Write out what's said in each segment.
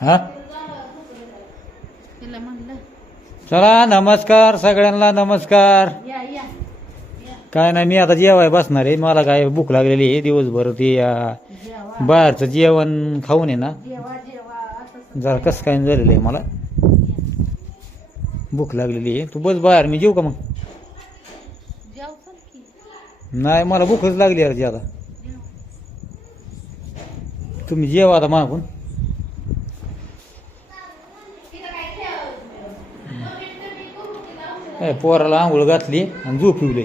हा? चला नमस्कार सगळ्यांना नमस्कार. काय नाही मी आता जेवाय बसणार आहे. मला काय भूक लागलेली आहे दिवसभर ते बाहेरचं जेवण खाऊन आहे ना. जरा कसं काय झालेलं आहे मला. भूक लागलेली आहे. तू बस बाहेर मी जेऊ का मग? नाही मला भूकच लागली यार आता. तुम्ही जेवा आता मागून. ए, पोराला आंघोळ घातली आणि झोपिवले.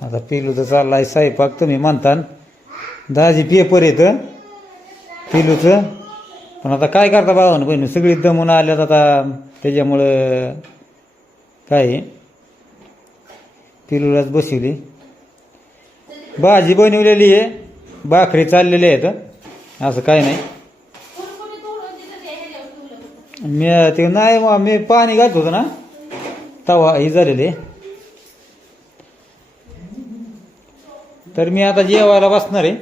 आता पिलू तर चाललाय साईपाक तुम्ही म्हणता दहाजी पेपर येतं पिलूचं. पण आता काय करता बाबा बहिणी? सगळी दमून आल्यात आता त्याच्यामुळं काय? आहे, पिलूलाच बसवली. भाजी बनवलेली आहे भाकरी चाललेली आहेत असं काय नाही. मी ते नाही मग मी पाणी घालत होतो ना तवा ही झालेली. आहे. तर मी आता जेवायला बसणार आहे.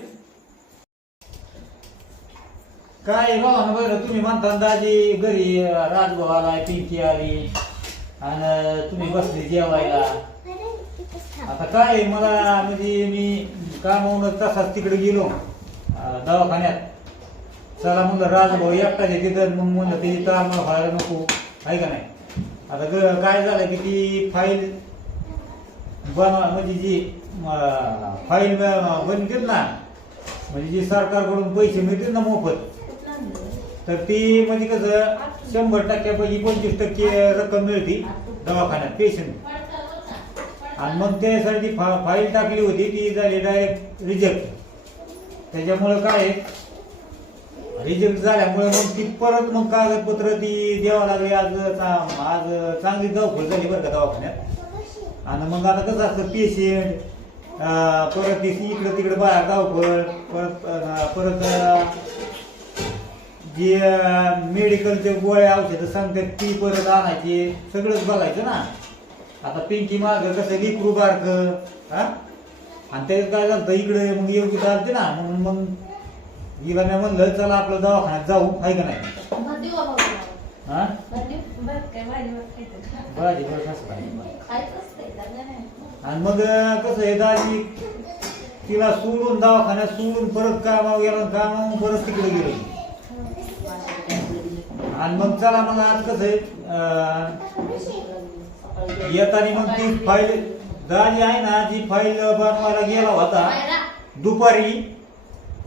काय बाबा बरं? तुम्ही म्हणता दाजी घरी राजभाऊ आलाय पिंकी आली आणि तुम्ही बसले जेवायला. आता काय आहे, मला म्हणजे मी कामावून तसाच तिकडे गेलो. दवाखान्यात. चला म्हणलं राजभाऊ एकटा घेते तर मग म्हणलं तिची तार व्हायला नको. आहे का नाही? आता ग- काय झालं की ती फाईल बनवा म्हणजे जी अं, फाईल ब- बनतील ना म्हणजे जी सरकारकडून पैसे मिळतील ना मोफत तर ती म्हणजे कसं शंभर टक्क्यापैकी पंचवीस टक्के रक्कम मिळते दवाखान्यात पेशंट आणि मग त्यासाठी फा फाईल टाकली होती ती झाली डायरेक्ट रिजेक्ट त्याच्यामुळं काय रिजेक्ट झाल्यामुळे मग ती परत मग कागदपत्र ती द्यावं लागली. आज चा- आज चांगली धावपळ झाली बरं का दवाखान्यात. आणि मग आता कसं असतं पेशंट परत ती इकडं तिकडं बाहेर धावपळ परत परत जे मेडिकलचे गोळ्या औषधं सांगतात ती परत आणायची. सगळंच बघायचं ना. आता पिंकी माग कसं विक्रू बारक हा? आणि त्याच्यात काय झालं इकडे मग योग्य चालते ना म्हणून मग हिला मी म्हणलं चला आपलं दवाखान्यात जाऊ आहे का नाही भात देऊ का भाऊ? हा भात देऊ? भात काय भाजी भात खायचं. भाजी बरं कसं काय खायचं असतंय, लागलं नाही. आणि मग कसं आहे दाजी तिला सोडून दवाखान्यात सोडून परत कामावर गेला कामावर परत तिकडे गेलो आणि मग चला मग आज कसं आहे अं, येताना मग ती फाईल दाजी आहे ना जी फाईल बनवायला गेला होता दुपारी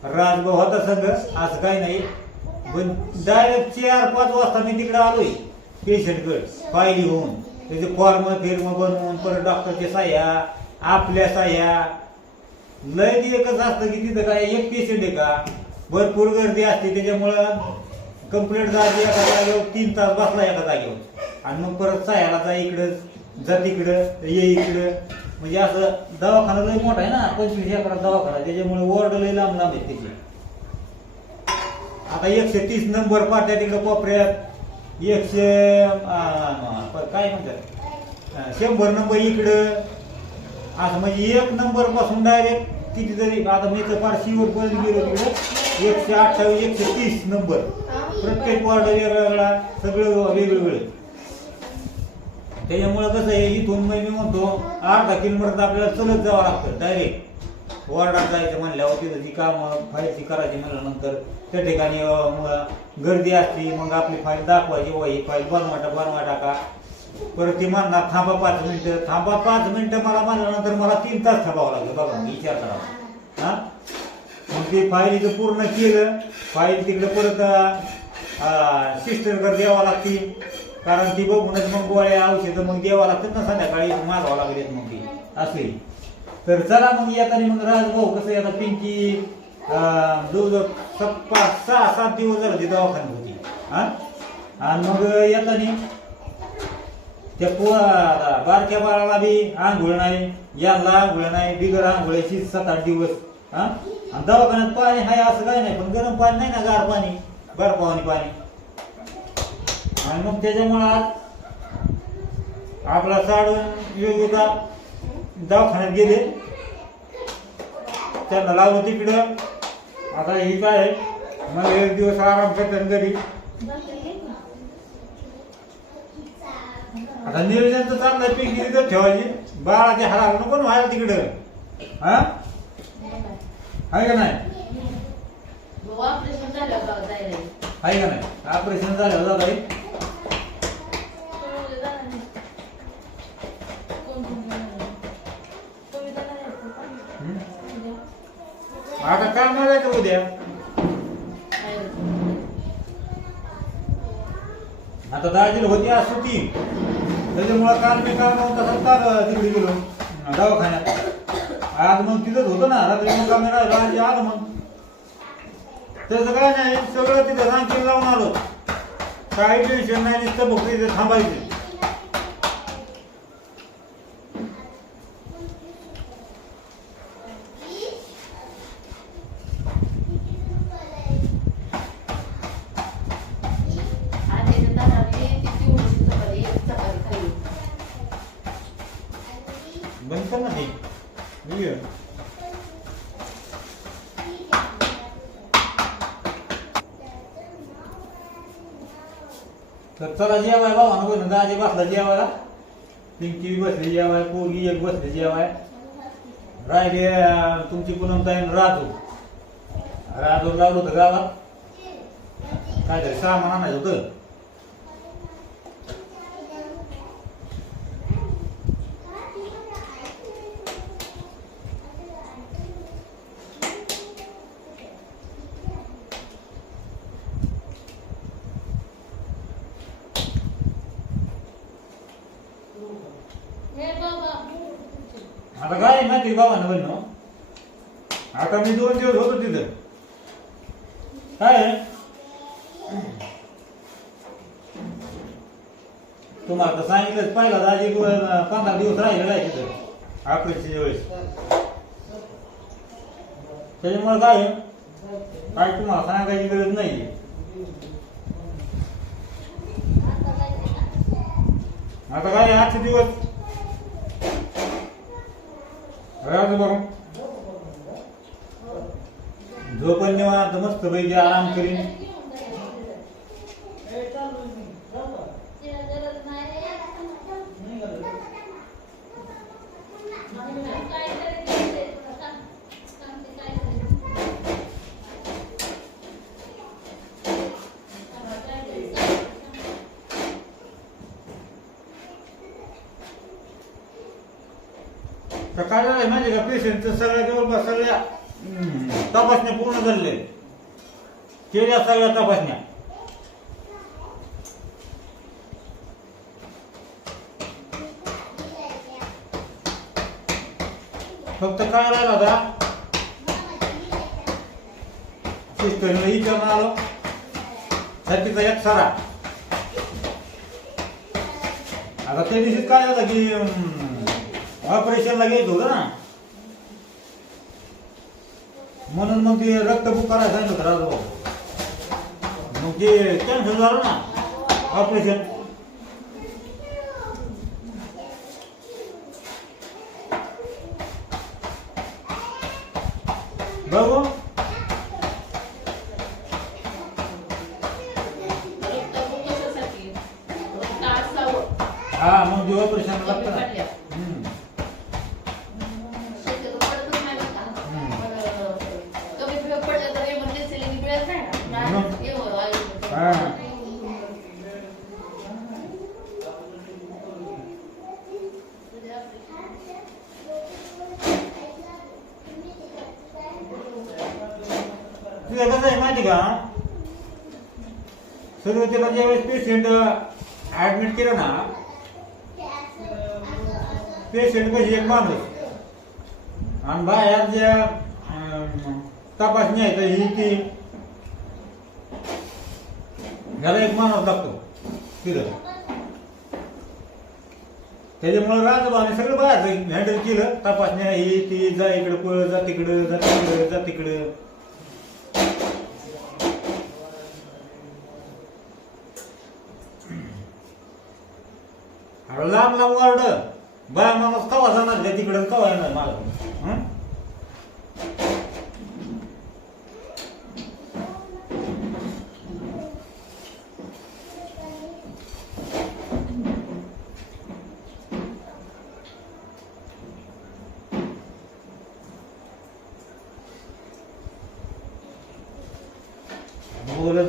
राजभाऊ होता संघ असं काही नाही. पण डायरेक्ट चार पाच वाजता मी तिकडे आलोय पेशंटकडे फाईल घेऊन त्याचे फॉर्म फिर्म बनवून परत डॉक्टरच्या साह्या आपल्या साह्या. लय तिथे कसं असतं की तिथं काय एक पेशंट आहे का? भरपूर गर्दी असते त्याच्यामुळं कंप्लेंट झाली एका जागेवर तीन तास बसला एका जागेवर. आणि मग परत साह्याला जा इकडं जात तिकडं ये इकडं. म्हणजे असं दवाखाना लय मोठा आहे ना पंचवीस एकरात दवाखाना त्याच्यामुळे वॉर्ड लय लांब लांब आहे त्याची आता एकशे तीस नंबर पाठ्या तिकडं कोपऱ्यात. एकशे काय म्हणतात? शंभर नंबर इकडं. असं म्हणजे एक नंबरपासून डायरेक्ट किती जरी आता मी तर फार शिवर पर्यंत गेलो तिकडे. एकशे अठ्ठावीस एकशे तीस नंबर. प्रत्येक वॉर्ड वेगवेगळा सगळं वेगवेगळं त्याच्यामुळे कसं आहे इथून मी म्हणतो अर्धा किलोमीटर आपल्याला चलत जावं लागतं डायरेक्ट वॉर्डात जायचं म्हणल्यावर तिथं जी कामं फाईलची करायची म्हणल्यानंतर त्या ठिकाणी गर्दी असते मग आपली फाईल दाखवायची व ही फाईल बनवाटा बनवा टाका. परत ती म्हणणार थांबा पाच मिनिटं थांबा पाच मिनिटं मला म्हणल्यानंतर मला तीन तास थांबावं लागलं. बघा मी विचार करा. हा? मग ते इथं पूर्ण केलं. फाईल तिकडे परत सिस्टरकडे द्यावं लागते. कारण ती बघूनच मग गोळ्या औषधं मग द्यावं लागतात ना संध्याकाळी मागावं लागलेत मग ती. असे. तर चला मग येताना मग राजभाऊ कसं आहे आता पिंकी जवळजवळ पाच सहा सात दिवस झाले ती दवाखान्यात होती. हा? आणि मग येताना त्या पोरा बारक्या बाळाला बी आंघोळ नाही यांना आंघोळ नाही बिगर आंघोळ्याची सात आठ दिवस. हा? आणि दवाखान्यात पाणी आहे असं काही नाही पण गरम पाणी नाही ना गार पाणी बर्फावानी पाणी. आणि मग त्याच्यामुळे आज आपला साडून योग्यता दवाखान्यात गेले. त्यांना लावलं तिकडं. आता ही काय आहे, मला एक दिवस आराम करतात घरी. आता नियोजन तर चाललंय पिंकी तिथं ठेवायची. बाळाची हाराला नको व्हायला तिकडं. हा? आहे का नाही? आहे का नाही? ऑपरेशन झालं जात आता आता काय का उद्या? आता दाजीला होती आज सुट्टी. त्याच्यामुळं काल मी काम तसंच काल तिकडे गेलो. दवाखान्यात. आज मग तिथंच होतं ना रात्री मग आम्ही राहिलो आलं मग. त्याचं काय नाही सगळं तिथं रांगीत लावून आलो. काही टेन्शन नाही नुसतं फक्त थांबायचं. बंद कर ना ते व्हिडिओ. तर चला जेवाय भावानं बहिण दाजी बसला जेवायला पिंकी बी बसली जेवाय पोरगी एक बसली जेवाय राहिले अं, तुमची पुनमताईन राहतो राहतो लावलं होतं गावात काहीतरी सामान आणायचं होतं आता काय आहे माहिती बाबांना बहिण आता मी दोन दिवस होतो तिथं. काय? तुम्हाला तर सांगितलंच पहिला दाजी पंधरा दिवस राहिलेला आहे तिथं ऑपरेशनच्या वेळेस त्याच्यामुळे काय? काय तुम्हाला सांगायची गरज नाही. आता काय आहे, आजचे दिवस? राहतो बघू झोपण निवांत मस्त पैकी आराम करीन तर काय झालंय माहिती का पेशंटचं सगळ्या जवळपास सगळ्या तपासण्या पूर्ण झालेल्या आहेत. केल्या सगळ्या तपासण्या. फक्त काय राहिला आता? सिस्टरला विचारून आलो छातीचा एक सारा. आता त्या दिवशी काय झालं की ऑपरेशनला घ्यायचं होतं ना? म्हणून मग ते रक्त बुक करायला सांगितलं होतं राजभाऊ मग ते कॅन्सल झालं ना ऑपरेशन हा. कसं आहे माहिती का सुरुवातीला ज्यावेळेस पेशंट ऍडमिट केलं ना पेशंट कशी एक माणूस आणि बाहेर ज्या अं, तपासणी आहे तर ही ती ह्याला एक माणूस लागतो. तिथं. त्याच्यामुळे राजबाने सगळं बाहेर हँडल केलं. तपासण्या ही ती जा इकडं पळ जा तिकडं जा तिकडं जा तिकडं. लांब लांब वार्ड. बाया माणूस कवा जाणार का तिकडं कवा येणार मला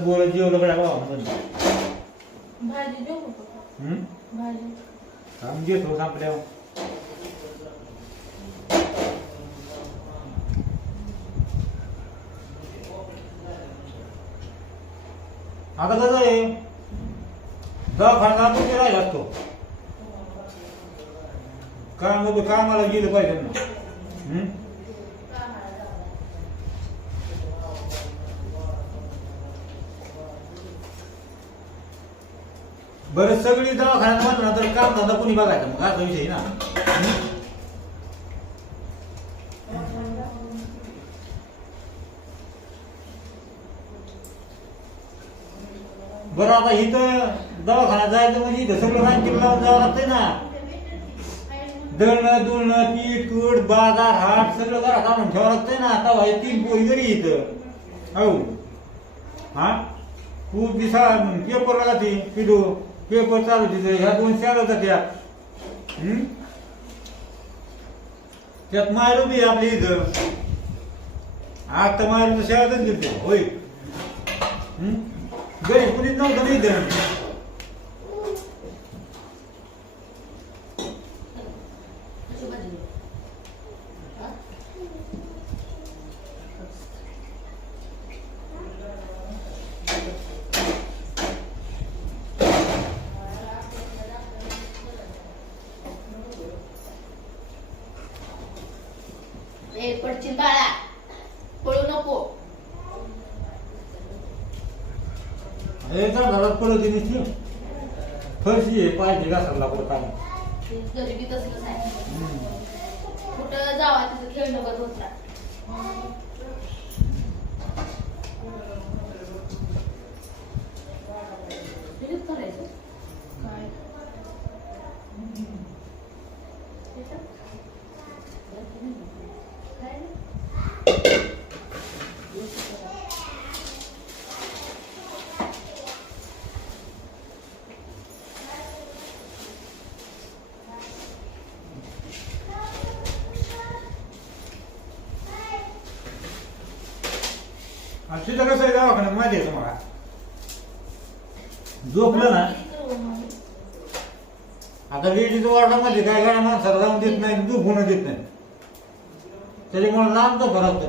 बोलत जेवलं कडे बाबा भाजी देऊ? भाजी. काम घेतो संपल्यावर आता कसं आहे? दवाखाना आपण राहिला असतो काम होतं कामाला गेलं पाहिजे ना. बरं सगळी दवाखान्यात म्हटलं तर काम धंदा कोणी बघायचा? मग असा विषय ना. बरं आता इथं दवाखान्यात जायचं म्हणजे इथं सगळं रांगीत लावून जावं लागतंय ना. दळणं दुळणं पीठ कूट बाजार हाट सगळं घरात आणून ठेवावं लागतंय ना. आता हे तीन पोरी घरी इथं. हो हा? खूप दिसा पेपरला जाते पिलो पेपर चालू तिथे ह्या दोन शाळा जात्यात हं? त्यात मायरू बी आपली इथं. आता मायरू शाळेतच गेलते होय. गरीब कुणीच नव्हतं इथं कशी भाजी देऊ? हा? ए पडचिन बाळा. पळू नको. हे घरात पडत दिसली फरशी आहे पाहिजे घासायला काम. ते गरिबी तसलंच आहे. कुठं जावा तिथं खेळ नको होता कितीच करायचं काय आणि तिथं कसं आहे दवाखान्यात माहिती आहे तुम्हाला झोपलं ना आता लेडीज वॉर्डामध्ये काय काय माणसाला जाऊन देत नाही दूध होणं देत नाही. त्याच्यामुळे लांब तर फरक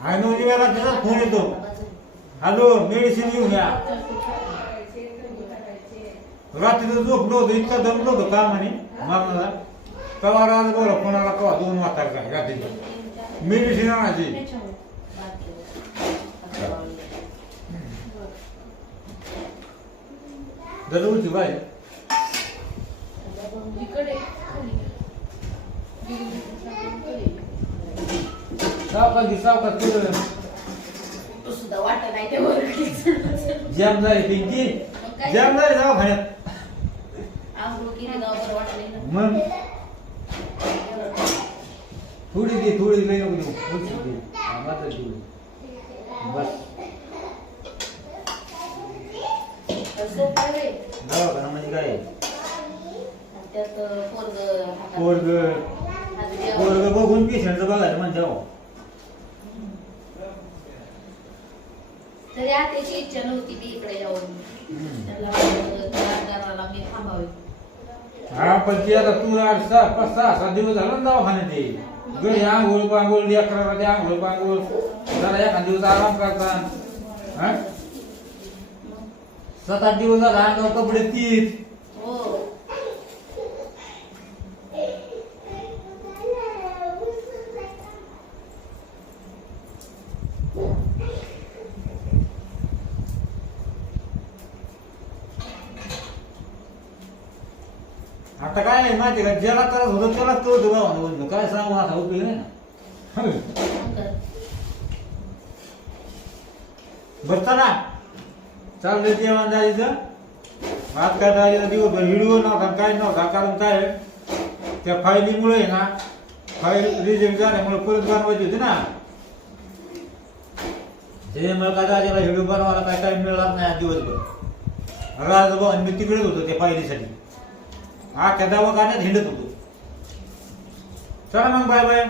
हाय नवजी वेळा त्याचा फोन येतो. हॅलो मेडिसिन घेऊन या. रात्रीचं झोपलो होतो इतका दमलो होतो कामाने मामाला. कवा राज बरं कोणाला कवा? दोन वाजता काय रात्रीचं. मेडिसिन आणायची. दररोजची बाय. सावकाश घे, सावकाश कर सुद्धा वाटत नाही ते वर जॅम झाली पिंकी. जॅम झाली दवाखान्यात आंघोळ केली जाऊ बरं वाटत नाही मग? थोडी दे थोडी लई नको देऊ. दवाखाना म्हणजे काय? पोरग बघून पेशंटचं बघायचं म्हणजे हो तरी आत्याची इच्छा नव्हती ती इकडे हम्म. त्याला वाटलं, मी थांबावे. हा पण ते आता तू आठ सहा पाच सहा सात दिवस झाला ना दवाखान्यात ते. घरी आंघोळ पांघोळ अकरा ते आंघोळ पांघोळ जरा एखाद दिवस आराम करता. हा? सात आठ दिवस झाला अंगावर कपडे तीच हो. आता काय नाही माहिती का ज्याला त्रास होतो त्याला तो दबाव काय सांगू असा उपयोग नाही ना. बसता ना चाललंय जेवण जायचं आज काय दाजीला दिवसभर व्हिडिओ नव्हता काय नव्हता कारण काय त्या फायलीमुळे आहे ना फाईल रिजेक्ट झाल्यामुळे परत बनवायची होती ना जे काय दाजीला व्हिडिओ बनवायला काय टाइम मिळाला नाही आज दिवसभर राजभवन आणि मी तिकडेच होतो त्या फायलीसाठी आख्या दवाखान्यात हिंडत होतो चला मग बाय बाय